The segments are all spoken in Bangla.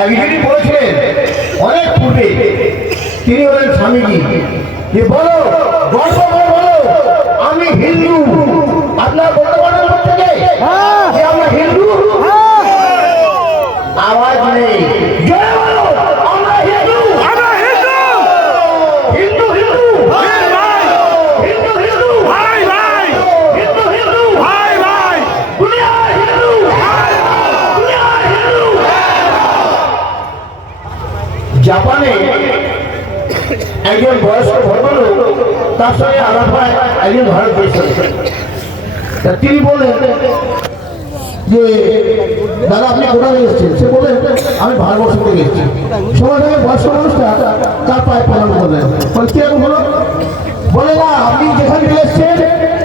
একজনই বলেছিলেন অনেক পূর্বে, তিনি হলেন স্বামীজি, যে বলো গর্ব করে বলো আমি হিন্দু। আপনার বলতে পারেন থেকে যে আমরা হিন্দু? আওয়াজ নেই। জয় বলো আমরা হিন্দু। হিন্দু হিন্দু হিন্দু হিন্দু ভাই ভাই হিন্দু হিন্দু ভাই ভাই দুনিয়া হিন্দু দুনিয়া হিন্দু। জাপানে একজন বয়স্ক ভদ্রলোক, তার সঙ্গে আলাপ হয় একজন ভারতবর্ষের। তিনি বললেন যে দাদা আপনি কোথায় এসেছেন? সে বললেন আমি ভারতবর্ষ থেকে এসেছি। সময় থেকে বয়স্ক মানুষটা তার পায়ে প্রণাম করলেন। কিরকম হলো? বলে না, আপনি যেখানে এসেছেন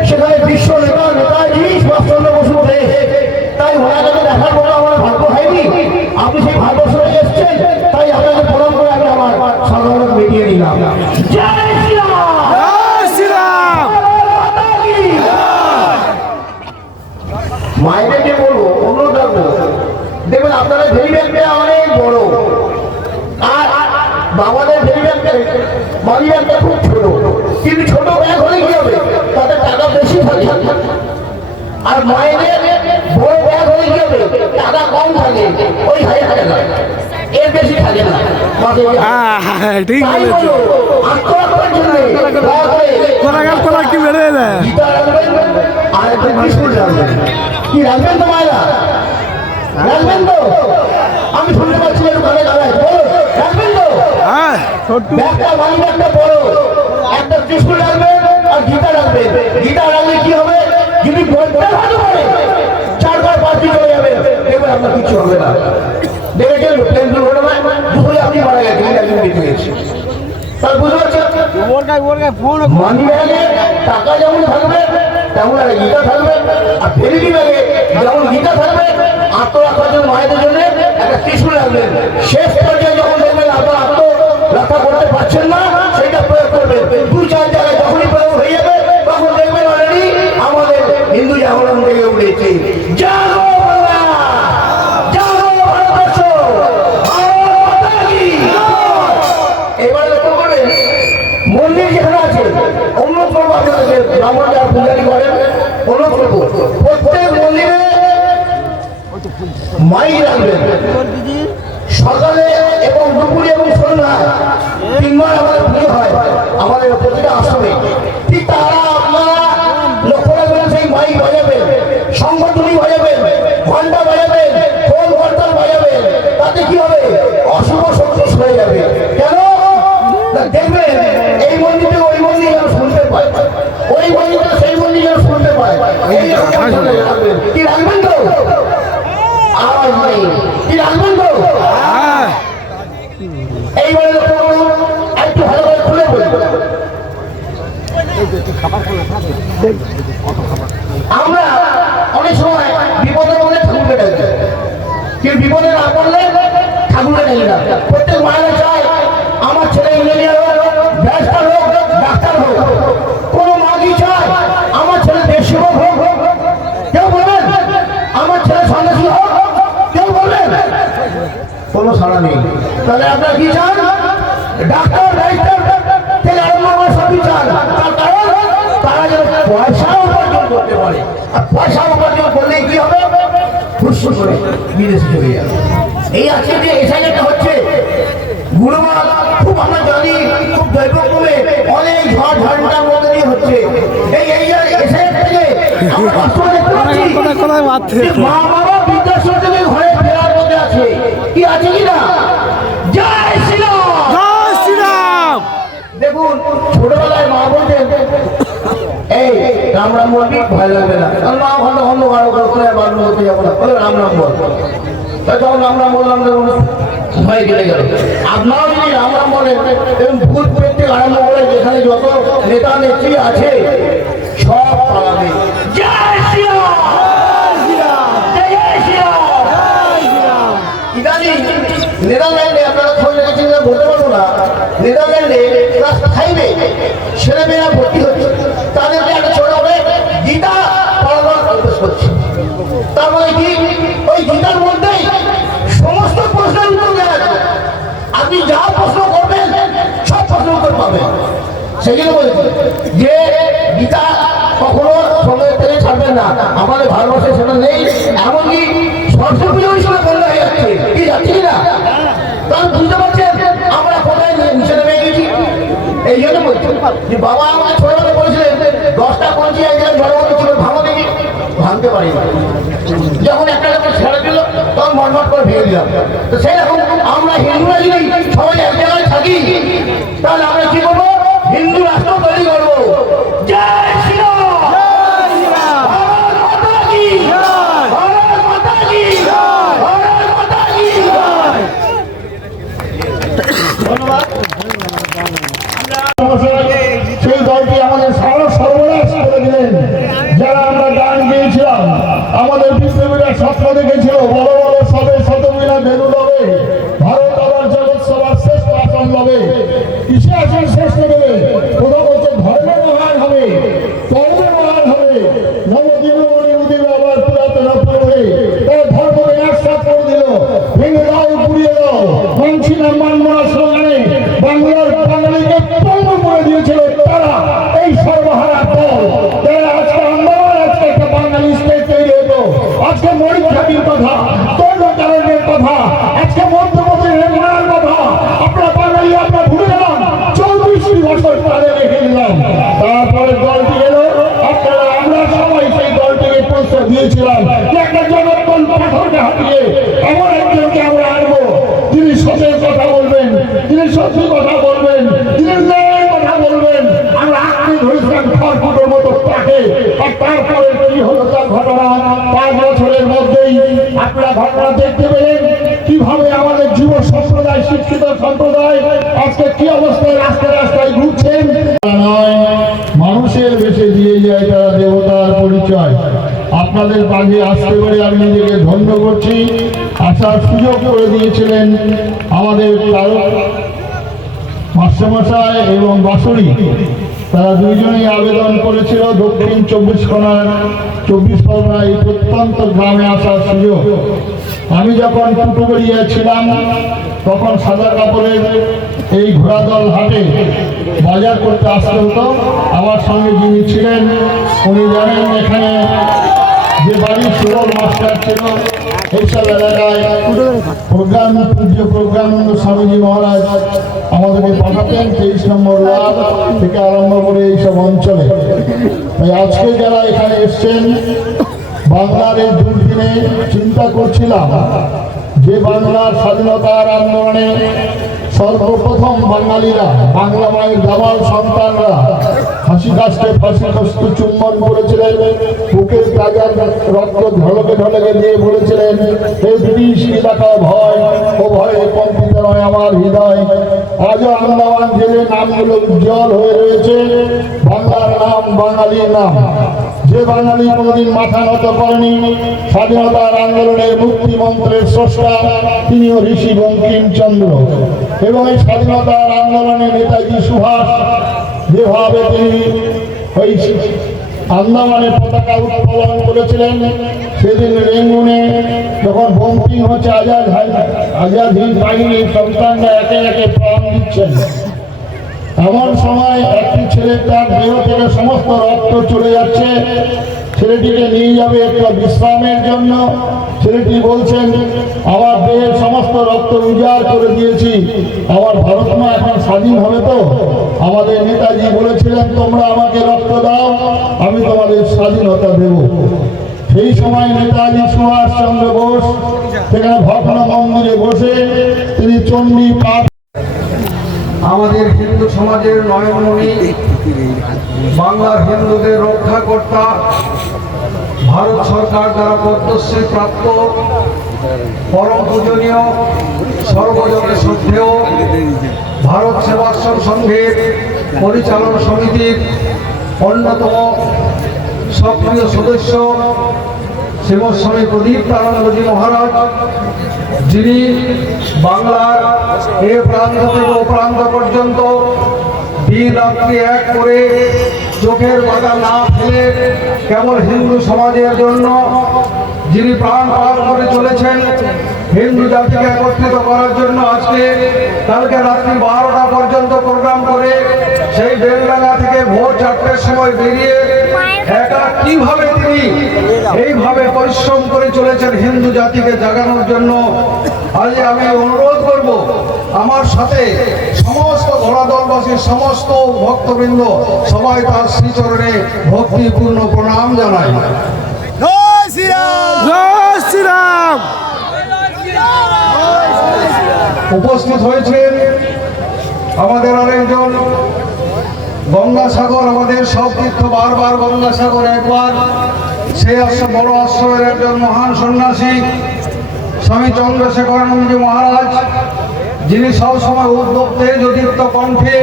সেখানে বিশ্ব নেতা নেতাজি সুভাষচন্দ্র বসু দেশ, তাই ওনাকে দেখার মতো আমার ভাগ্য হয়নি। আপনি সেই ভারতবর্ষ থেকে এসেছেন, তাই আপনাকে প্রণাম করে আমি আমার সাধারণ মিটিয়ে নিলাম। জয় শ্রীরাম। মায়েদেরকে বলবো, অনুরোধ রাখবো, দেখবেন আপনারা ভেরি ব্যাগটা অনেক বড়, আর বাবাদের ভেরি ব্যাগটা মানি ব্যাগটা খুব ছোট। কিন্তু ছোট ব্যাগ হলে কি হবে, তাতে টাকা বেশি থাকে। আর মায়েদের বড় ব্যাগ হলে কি হবে, টাকা কম থাকে, ওই 1000 টাকা, এর বেশি থাকে না। ঠিক বলেছো। আত্মরক্ষার জন্য কি বেড়ে যায় আর একটা বিস্কুট রাখবেন। কি রাখবেন তো মায়েরা? রাখবেন তো? আমি শুনতে পাচ্ছি গানে গালায় রাখবেন তো? ব্যাগটা মানি ব্যাগটা বড়, একটা বিস্কুট রাখবেন আর গীতা রাখবেন। গীতা রাখলে কি হবে, যদি বলতে ভালো করে 4 বার 5 দিন চলে যাবে, দেখবেন আপনার কিছু হবে না। দেখেছেন প্লেন দুর্ঘটনায় দুপুরে আপনি মারা গেছেন, একজন বেঁচে গেছে। তার বুঝতে পারছেন, মানি ব্যাগে টাকা যেমন থাকবে তেমন একটা গীতা থাকবে, আর ভেরিটি ব্যাগে যেমন গীতা থাকবে, আত্মরক্ষার জন্য মায়েদের জন্য একটা ত্রিশূল রাখবেন। শেষ পর্যায়ে যখন দেখবেন আপনার আত্মরক্ষা করতে পারছেন না, সেটা প্রয়োগ করবেন। 2-4 জায়গায় যখনই প্রয়োগ হয়ে যাবে, তখন দেখবেন অলরেডি আমাদের হিন্দু জাগরণ থেকে উঠেছে। জাগো বাংলা, জাগো ভারতবর্ষ, ভারত মাতা কি। এবার লক্ষ্য করবেন, মন্দির যেখানে আছে অনুরোধ করবো আপনাদেরকে, ব্রাহ্মণ যারা পূজারি করেন অনুরোধ করবো, প্রত্যেক মন্দিরে মাইক রাখবেন। সকালে এবং দুপুরে এবং সন্ধ্যায় 3 বার আমাদের পুজো হয় আমাদের প্রতিটা আশ্রমে। ঠিক তারা আপনারা লক্ষ্য রাখবেন, সেই মাইক বাজাবেন, সংগঠনী বাজাবেন, ঘন্টা বাজাবেন, খোল করতাল বাজাবেন। তাতে কি হবে, অশুভ শক্তি সরে যাবে। কেন? দেখবেন এই মন্দিরে ওই মন্দির যেন শুনতে পায়, ওই মন্দিরে সেই মন্দির যেন শুনতে পায়। কি রাখবেন তো? আওয়াজ নেই। কি রাখবেন তো? এইবারে একটু ভালো করে খুলে বলবো, আমরা অনেক সময় বিপদে পড়লে ঠাকুরকে ডাকি, কিন্তু বিপদে না পড়লে ঠাকুরকে ডাকি না। প্রত্যেক মায়েরা চায় আমার ছেলে ইঞ্জিনিয়ার হোক, ব্যারিস্টার হোক, ডাক্তার হোক। কোনো মা কি চায় আমার ছেলে দেশসেবক হোক? কেউ বলবেন আমার ছেলে সন্ন্যাসী হোক? কেউ বলবেন? কোনো সাড়া নেই। তাহলে আপনারা কি চান? ডাক্তার ব্যারিস্টার থেকে আরম্ভ করে সবই চান। তার কারণ তারা যেন পয়সা উপার্জন করতে পারে, আর পয়সা উপার্জন করলেই কি হবে, ফুসফুস করে বিদেশে চলে যাবে। এই আজকে যে এসআইআরটা হচ্ছে, গুণমান খুব আমরা জানি, খুব দৈবক্রমে অনেক ঝড় ঝঞ্ঝার মধ্যে দিয়ে হচ্ছে। এই এসআইআর থেকে আমরা বাস্তবে দেখতে পাচ্ছি মা বাবা বৃদ্ধাশ্রম থেকে ঘরে ফেরার মধ্যে আছে। কি আছে কিনা? জয় শ্রীরাম, জয় শ্রীরাম। দেখুন ছোটবেলায় মা বলতেন এই রাম রাম বলবি, ভয় লাগবে না। মা ঘন্টা ঘন্টা গাড়ো গাড়ো করে বাড়ি হতে যাবো না, বলে রাম রাম বল। যখন রাম রাম বললাম দেখুন ভয় কেটে গেল। আপনারাও যদি রাম রাম বলেন, এবং ভূত পেতে আরম্ভ করে যেখানে যত নেতা নেত্রী আছে সব পালাবে। জয় শ্রীরাম, জয় শ্রীরাম। ইদানিং নেদারল্যান্ডে আপনারা খোঁজ রেখেছেন না বলতে পারবো না, নেদারল্যান্ডে ক্লাস 5-এ ছেলেমেয়েরা ভর্তি হচ্ছে, তাদেরকে একটা ছোট হবে গীতা পড়ানোর অভ্যাস করছে। তার মানে কি, ওই গীতার মধ্যেই সমস্ত প্রশ্নের উত্তর যা প্রশ্ন করবেন সব প্রশ্ন উত্তর পাবেন। সেই জন্য বলছি যে গীতা কখনো সময় থেকে ছাড়বেন না। আমাদের ভারতবর্ষে সেটা নেই, এমনকি সরস্বতী পুজো হিসেবে বন্ধ হয়ে যাচ্ছে, কি যাচ্ছে না? কারণ বুঝতে পারছেন আমরা কোথায় নিচে নেমে গেছি। এই জন্য বলছি যে বাবা আমাকে ছোটবেলা বলেছিলেন 10টা কঞ্চি একজন বড় বড় ছিল ভাঙো দেখি, ভাঙতে পারি না। যখন একটা যখন ছেড়ে দিল তখন মনমট করে ভেঙে দিলাম। তো সেই রকম আমরা হিন্দুরা যদি সবাই এক জায়গায় থাকি তাহলে আমরা কি করবো? হিন্দু রাষ্ট্র তৈরি করবো। জয় শ্রীরাম, ভারত মাতা কি, ভারত মাতা কি, ভারত মাতা কি। ধন্যবাদ। সেই দলটি আমাদের সর্বনাশ করে দিলেন। যারা আমরা গান গিয়েছিলাম, আমাদের বিপ্লবীরা স্বপ্ন দেখেছিল বড় বড় সবে শতমিনা ভেনু লবে, ভারত আবার জগৎ সবার শ্রেষ্ঠ আসন লবে। কিসে আসন শ্রেষ্ঠ দেবে? কোথাও বলছে ধর্মে মহান হবে, কর্মে মহান হবে, নবদিনমণি উদিবে আবার পুরাতন পুরোহে। তারা ধর্ম বিনাশ করে দিল, ভেঙে দাও পুড়িয়ে দাও, মানছি না মানব না স্লোগানে বাংলার বাঙালিকে পঙ্গু করে দিয়েছিল তারা, এই সর্বহারা দল। তারা আজকে আন্দোলন, আজকে একটা বাঙালি স্টেট তৈরি হতো, আজকে মরিচাটির কথা, দণ্ডকারণের কথা, আজকে মধ্যবর্তী রেমনার কথা আপনার বাঙালি আমরা ভুলে গেলাম। 34 বছর তাদের রেখে দিলাম। তারপরে দলটি এলো, আপনারা আমরা সবাই সেই দলটিকে প্রস্তাব দিয়েছিলাম যে একটা জগৎবল পাথরকে হাতিয়ে এমন একজনকে আমরা আনবো যিনি সত্যের কথা বলবেন, যিনি সত্যি কথা বলবেন, যিনি ন্যায়ের কথা বলবেন। আমরা আঁকড়ে ধরেছিলাম খড়কুটোর মতো তাকে। আর তারপরে কি হলো তার ঘটনা? 5 বছরের মধ্যেই আপনারা ঘটনা দেখতে পেলেন কিভাবে আমাদের যুব সম্প্রদায়, শিক্ষিত সম্প্রদায় আজকে কি অবস্থায় রাস্তায় রাস্তায় ঘুরছেন। মানুষের বেশে দিয়ে যায় তারা দেবতার পরিচয়। আপনাদের মাঝে আসতে পারে আমি নিজেকে ধন্য করছি। আসার সুযোগ করে দিয়েছিলেন আমাদের মাস্টারমশাই এবং বাসুরি, তারা দুইজনেই আবেদন করেছিল দক্ষিণ 24 পরগনা এই প্রত্যন্ত গ্রামে আসার সুযোগ। আমি যখন টুটুগড়িয়া ছিলাম তখন সাদা কাপড়ের এই ঘোড়াদল হাটে বাজার করতে আসতে হতো। আমার সঙ্গে যিনি ছিলেন উনি জানেন এখানে যে বাড়ির সুরল মাস্টার ছিল, এইসব এলাকায় প্রোগ্রাম পূজ্য প্রজ্ঞানন্দ স্বামীজি মহারাজ আমাদেরকে পাঠাতেন 23 নম্বর ওয়ার্ড থেকে আরম্ভ করে এইসব অঞ্চলে। তাই আজকে যারা এখানে এসছেন বাংলার এই দুর্দিনে চিন্তা করছিলাম যে বাংলার স্বাধীনতার আন্দোলনে সর্বপ্রথম বাঙালিরা, বাংলা মায়ের দামাল সন্তানরা হাসি কাস্টে ফাঁসি কষ্ট চুম্বন করেছিলেন, বুকের তাজা রক্ত ঢলকে ঢলকে দিয়ে বলেছিলেন এই ব্রিটিশ কি দেখা ভয়, ও ভয়ে কম্পিত নয় আমার হৃদয়। আজও আন্দামান জেলে নামগুলো উজ্জ্বল হয়ে রয়েছে, বাংলার নাম বাঙালির নাম। যে বাঙালি কোনোদিন মাথা নত করেনি, স্বাধীনতার আন্দোলনের মুক্তি মন্ত্রের স্রষ্টা তিনিও ঋষি বঙ্কিমচন্দ্র। এবং এই স্বাধীনতার আন্দোলনে নেতাজি সুভাষ যেভাবে তিনি ওই আন্দামানের পতাকা উত্তোলন করেছিলেন, সেদিন রেঙ্গুনে যখন বোম্পিং হচ্ছে আজাদ হিন্দ বাহিনীর সন্তানরা একে একে প্রাণ দিচ্ছেন, এমন সময় একটি ছেলে তার দেহ থেকে সমস্ত রক্ত চলে যাচ্ছে, ছেলেটিকে নিয়ে যাবে একটু বিশ্রামের জন্য। ছেলেটি বলছেন আমার দেহের সমস্ত রক্ত উজাড় করে দিয়েছি, আমার ভারত মা এখন স্বাধীন হবে তো? আমাদের নেতাজি বলেছিলেন তোমরা আমাকে রক্ত দাও, আমি তোমাদের স্বাধীনতা দেব। সেই সময় নেতাজি সুভাষ চন্দ্র বোস সেখানে ভগ্ন মন্দিরে বসে তিনি চণ্ডী পাঠ। আমাদের হিন্দু সমাজের নয়নমণি, বাংলার হিন্দুদের রক্ষাকর্তা, ভারত সরকার দ্বারা পদ্মশ্রী প্রাপ্ত, পরম পূজনীয়, সর্বজনে শ্রদ্ধেয় ভারত সেবাশ্রম সংঘের পরিচালনা সমিতির অন্যতম সক্রিয় সদস্য শ্রীমৎস্বামী প্রদীপ্তানন্দজি মহারাজ, যিনি বাংলার এ প্রান্ত থেকে ও প্রান্ত পর্যন্ত দিন রাত্রি এক করে চোখের পাতা না ফেলে কেবল হিন্দু সমাজের জন্য যিনি প্রাণ করে চলেছেন হিন্দু জাতিকে একত্রিত করার জন্য। আজকে কালকে রাত্রি 12টা পর্যন্ত প্রোগ্রাম করে সেই বেলডাঙ্গা থেকে ভোর 4টের সময় বেরিয়ে একা কিভাবে তিনি এইভাবে পরিশ্রম করে চলেছেন হিন্দু জাতিকে জাগানোর জন্য। আজ আমি অনুরোধ করব আমার সাথে সমস্ত ঘোড়াদলবাসীর সমস্ত ভক্তবৃন্দ সবাই তার শ্রীচরণে ভক্তিপূর্ণ প্রণাম জানায়। জয় শ্রীরাম। উপস্থিত হয়েছেন আমাদের আরেকজন গঙ্গাসাগর, আমাদের সব তীর্থ বারবার গঙ্গাসাগর একবার, সেই বড় আশ্রমের একজন মহান সন্ন্যাসী স্বামী চন্দ্রশেখরানন্দজি মহারাজ, যিনি সবসময় উদ্যোগ তেজদীপ্ত কণ্ঠে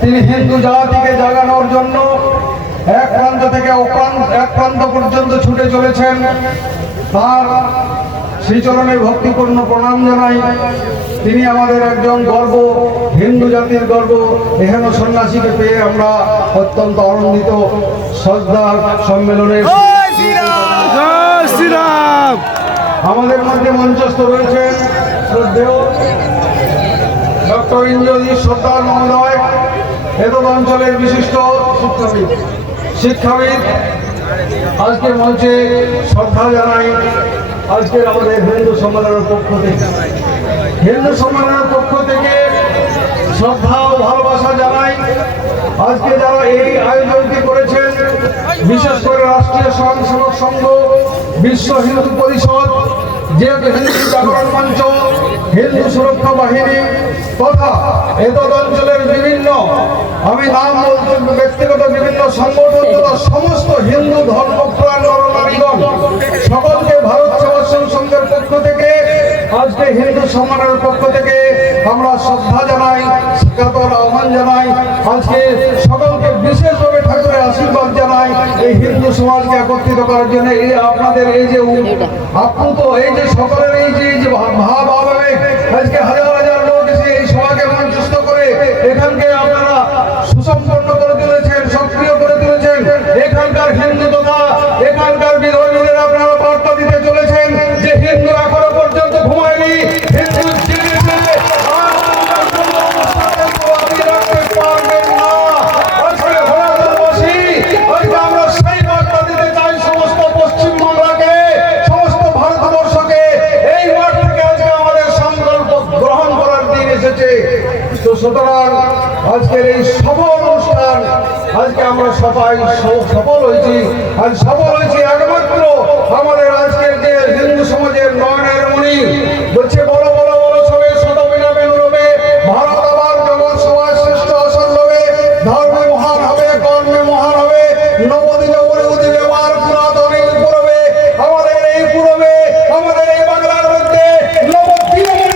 তিনি হিন্দু জাতিকে জাগানোর জন্য এক প্রান্ত থেকে এক প্রান্ত পর্যন্ত ছুটে চলেছেন। তার শ্রীচরণে ভক্তিপূর্ণ প্রণাম জানাই। তিনি আমাদের একজন গর্ব, হিন্দু জাতির গর্ব। এহেন সন্ন্যাসীকে পেয়ে আমরা অত্যন্ত আনন্দিত। শ্রদ্ধার সম্মেলনে জয় শ্রীরাম। আমাদের মধ্যে মঞ্চস্থ রয়েছেন শ্রদ্ধেয় ডক্টর ইন্দ্রজিৎ সর্দার মহোদয়, এতদ অঞ্চলের বিশিষ্ট শিক্ষাবিদ। আজকে মঞ্চে শ্রদ্ধা জানাই। আজকের আমাদের হিন্দু সম্মেলনের পক্ষ থেকে শ্রদ্ধা ও ভালোবাসা জানাই। আজকে যারা এই আয়োজনটি করেছেন, বিশেষ করে রাষ্ট্রীয় স্বয়ংসেবক সংঘ, বিশ্ব হিন্দু পরিষদ, যেহেতু হিন্দু জাগরণ মঞ্চ, হিন্দু সুরক্ষা বাহিনী তথা এতদ অঞ্চলের বিভিন্ন, আমি নাম বলতে ব্যক্তিগত বিভিন্ন সংগঠন তথা সমস্ত হিন্দু ধর্মপ্রাণ নরনারীগণ সকলকে ভারত সেবাশ্রম সংঘের পক্ষ থেকে, আজকে হিন্দু সম্মানের পক্ষ থেকে আমরা শ্রদ্ধা জানাই, কাতর আহ্বান জানাই। আজকে সকলকে বিশেষভাবে ঠাকুরের আশীর্বাদ জানাই এই হিন্দু সমাজকে একত্রিত করার জন্য। এই আপনাদের এই যে আপ্লুত, এই যে সকলের এই যে ভাব আবেগ, আজকে হাজার হাজার লোক এসে এই সভাকে মঞ্চস্থ করে এখানকে আপনারা সুসম্পন্ন করে তুলেছেন, সক্রিয় করে তুলেছেন। এখানকার হিন্দু তথা এখানকার বিধর্মীদের আপনারা বার্তা দিতে চলেছেন যে হিন্দু এখনো পর্যন্ত ঘুমায়নি, হিন্দু আমরা সেই বার্তা দিতে চাই সমস্ত পশ্চিমবাংলাকে, সমস্ত ভারতবর্ষকে। এই মাঠ থেকে আজকে আমাদের সংকল্প গ্রহণ করার দিন এসেছে। তো সুতরাং আজকের এই সফল অনুষ্ঠান, আজকে আমরা সবাই সফল হয়েছি। আর সফল হয়েছি একমাত্র আমাদের আজকের যে হিন্দু সমাজের নয়নের মণি বলছে, বড় বড় বড় সবে শতবিনা বেনুরবে, ভারত আবার জগৎ সবার শ্রেষ্ঠ আসন লবে, ধর্মে মহান হবে, কর্মে মহান হবে, নবদিনে উড়ে উদিবে মার পুরাতনে পূরবে। আমাদের এই পূরবে, আমাদের এই বাংলার মধ্যে নবদিনে হরি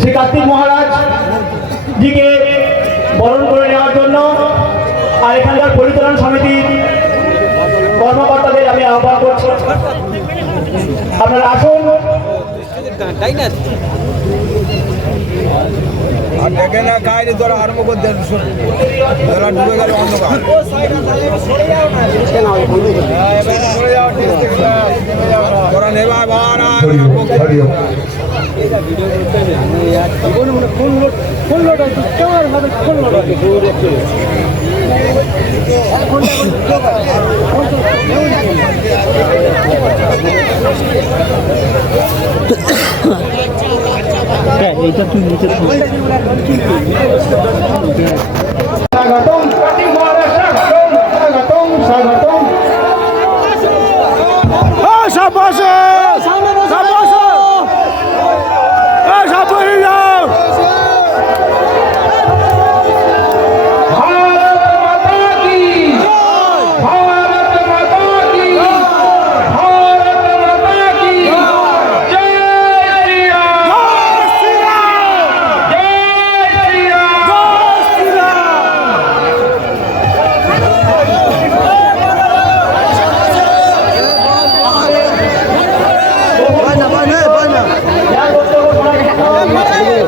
শ্রী কার্তিক মহারাজ জিকে বরণ করে নেওয়ার জন্য আর এখানকার পরিচালন সমিতির কর্মকর্তাদের আমি আহ্বান করছি, আপনারা আসুন। আর দেখে না গায়ে ধরা আরম্ভ করতে ধরা ডুবে গেল অন্ধকার। ওরা নেবা আবার এইটা তুই নিচে স্বাগতম কার্তিক মহারাজ, স্বাগতম স্বাগতম স্বাগতম। সব বসো সব বসো সব বসে যাও। भारत माता की, भारत माता की, भारत माता की जय श्री राम, जय श्री राम।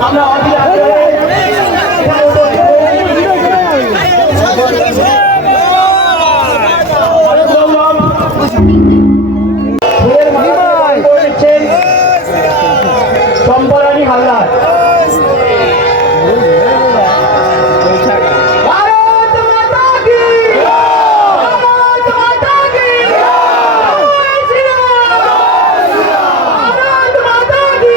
আমরা সম্পরানি হালদার। ভারত মাতা কি, ভারত মাতা কি, জয় শ্রী রাম, ভারত মাতা কি।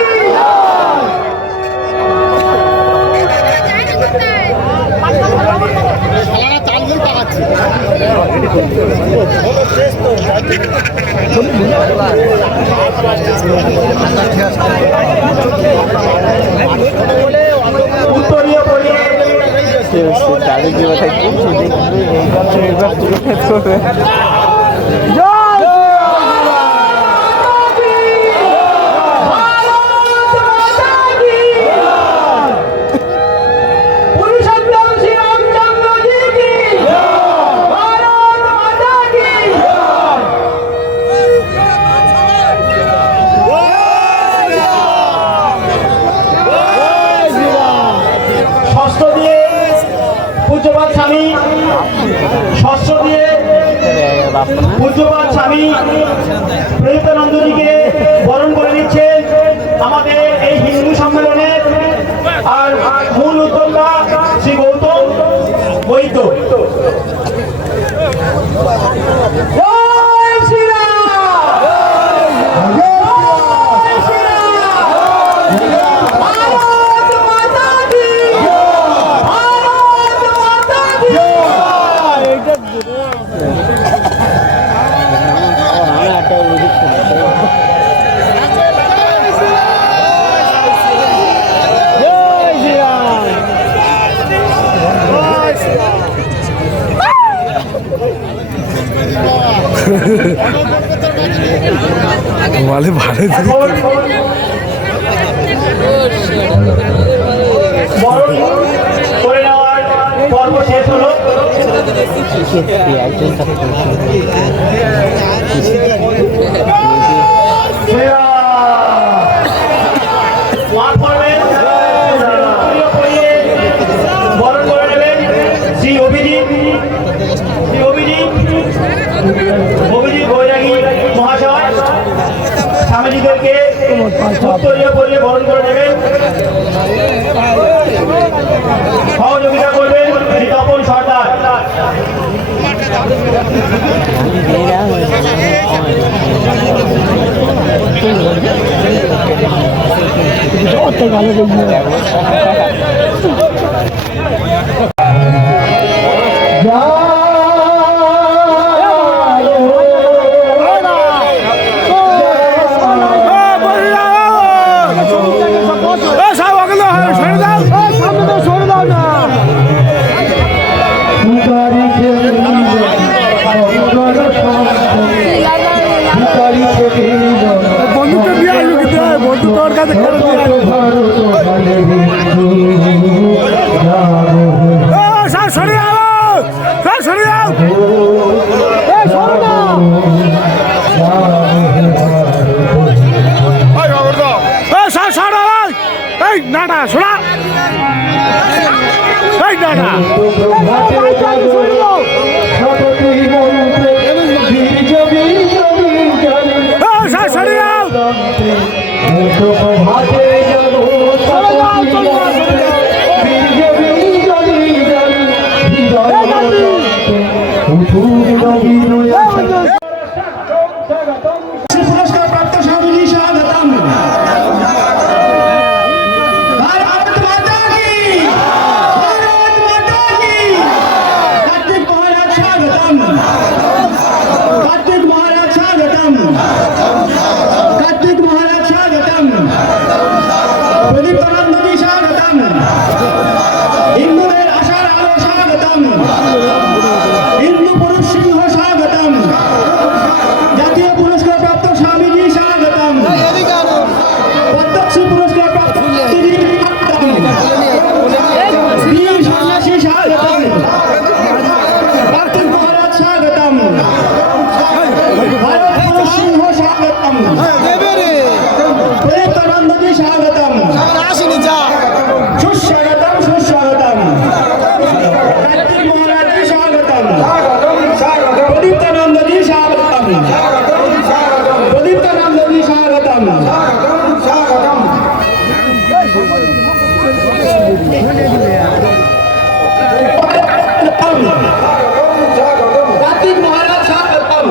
উত্তরীয় পরিয়ে তাদের যে কথায় করছে দেখবে এইবার পুরো ফেস করবে। পুরুষোত্তম শ্রী রামচন্দ্র জি কি, ভারত মাতা কি। ষষ্ঠ দিয়ে পূজ্যপাত স্বামী, ষষ্ঠ দিয়ে পূজ্যপাত স্বামী প্রণীতানন্দজিকে বরণ করে নিচ্ছে আমাদের এই হিন্দু সম্মেলনের আর মূল উদ্যোক্তা শ্রী গৌতম বৈদ্য। জয় শ্রীরাম, জয় শ্রীরাম, ভারত মাতা কি, ভারত মাতা কি। বলে ভালো বরণ করে নেওয়ার পর্ব শেষ হলো। বরণ করে নেবেন শ্রী অভিজিৎ, শ্রী অভিজিৎ বৈরাগী মহাশয় স্বামীজিদেরকে উত্তরীয় পরিয়ে বরণ করে নেবেন। সহযোগিতা করবেন শ্রী তপন সর্দার। বন্ধুকে দিয়ে আসবো কিন্তু বন্ধু তোর কাছে নাটা শোনা নাটা পুরস্কার প্রাপ্ত স্বামীজি স্বাগতম। भारत माता की, भारत माता की। कार्तिक महाराज स्वागतम, कार्तिक महाराज स्वागतम, कार्तिक महाराज स्वागतम, प्रदीप्तानंद जी स्वागतम, हिंदूদের আশার আলো স্বাগতম, হিন্দু পুরুষ সিংহ স্বাগতম, জাতীয় পুরস্কার প্রাপ্ত স্বামীজি স্বাগতম, পদ্মশ্রী পুরস্কার প্রাপ্ত স্বামীজি স্বাগতম, বীর সন্ন্যাসী স্বাগতম, কার্তিক মহারাজ স্বাগতম, ভারত পুরুষ সিংহ স্বাগতম, প্রদীপ্তানন্দজি স্বাগতম, সুস্বাগতম সুস্বাগতম, কার্তিক মহারাজ স্বাগতম, প্রদীপ্তানন্দজি স্বাগতম, প্রদীপ্তানন্দজি স্বাগতম, কার্তিক মহারাজ স্বাগতম,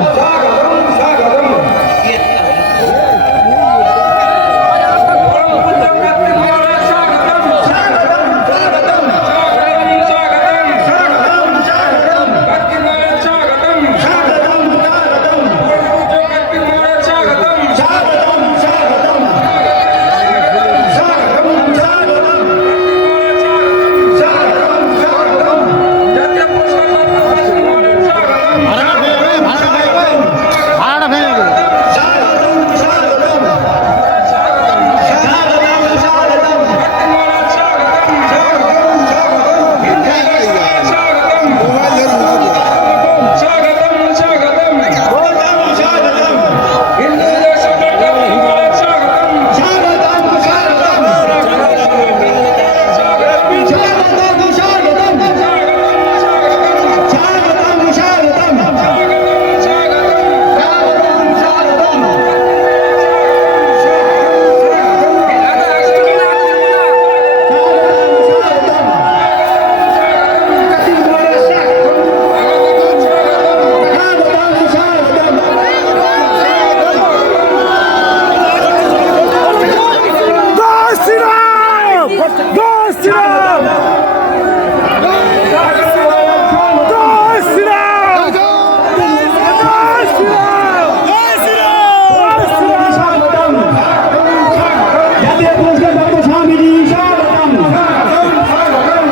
জাতীয় পুরস্কার প্রাপ্ত স্বামীজি স্বাগতম,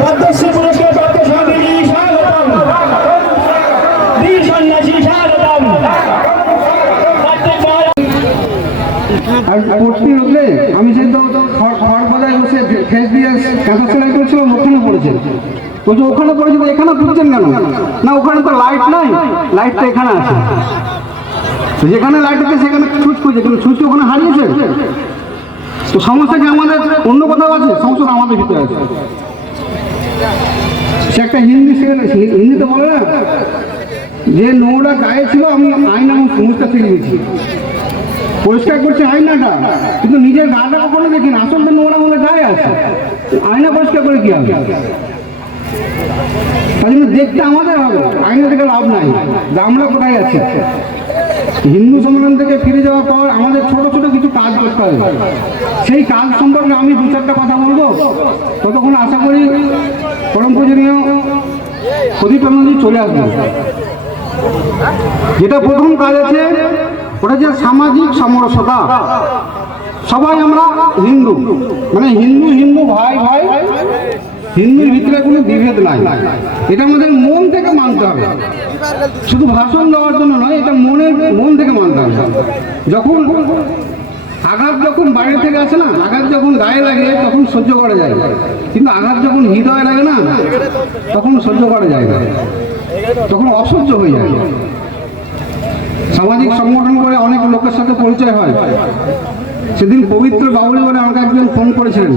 পদ্মশ্রী পুরস্কার প্রাপ্ত স্বামীজি স্বাগতম, বীর সন্ন্যাসী স্বাগতম, কার্তিক মহারাজ। আর পড়তে উঠলে আমি যে তো খড়বাদায় বসে ফেস দিয়ে কাঁথা সেলাই করেছিলাম ওখানে পড়েছে, বলছে ওখানে পড়েছে তো এখানে বুঝছেন কেন? না ওখানে তো লাইট নাই, লাইটটা এখানে আছে, তো যেখানে লাইট আছে সেখানে সুইচ খুঁজছে, কিন্তু সুইচ ওখানে হারিয়েছে। তো সমস্যা কি আমাদের অন্য কোথাও আছে? সমস্যা আমাদের ভিতরে আছে। সে একটা হিন্দিতে বলে না যে নোংরা গায়ে ছিল, আমি আয়না মুছতে শিখে গেছি, পরিষ্কার করছে আয়নাটা, কিন্তু নিজের গাটা কখনো দেখি না, আসল তো নোংরা বলে গায়ে আছে, আয়না পরিষ্কার করে কি হবে? তাই জন্য দেখতে আমাদের হবে, আয়না থেকে লাভ নাই। আমরা কোথায় আছি? হিন্দু সম্মেলন থেকে ফিরে যাওয়ার পর আমাদের ছোট ছোট কিছু কাজ করতে হবে, সেই কাজ সম্পর্কে আমি দু চারটা কথা বলবো। ততক্ষণ আশা করি পরম পূজনীয় প্রদীপ্তানন্দজি চলে আসবেন। যেটা প্রথম কাজ আছে ওটা যে সামাজিক সমরসতা। সবাই আমরা হিন্দু, মানে হিন্দু হিন্দু ভাই ভাই, হিন্দুর ভিতরে কোনো বিভেদ নাই। এটা আমাদের মন থেকে মানতে হবে, শুধু ভাষণ দেওয়ার জন্য নয়, এটা মন থেকে মানতে হবে। যখন আঘাত যখন বাইরে থেকে আসে না, আঘাত যখন গায়ে লাগে তখন সহ্য করা যায়, কিন্তু আঘাত যখন হৃদয়ে লাগে না তখন সহ্য করা যায় না, তখন অসহ্য হয়ে যায়। সামাজিক সংগঠন করে অনেক লোকের সাথে পরিচয় হয়। সেদিন পবিত্র বাউলি বলে আমাকে একজন ফোন করেছিলেন।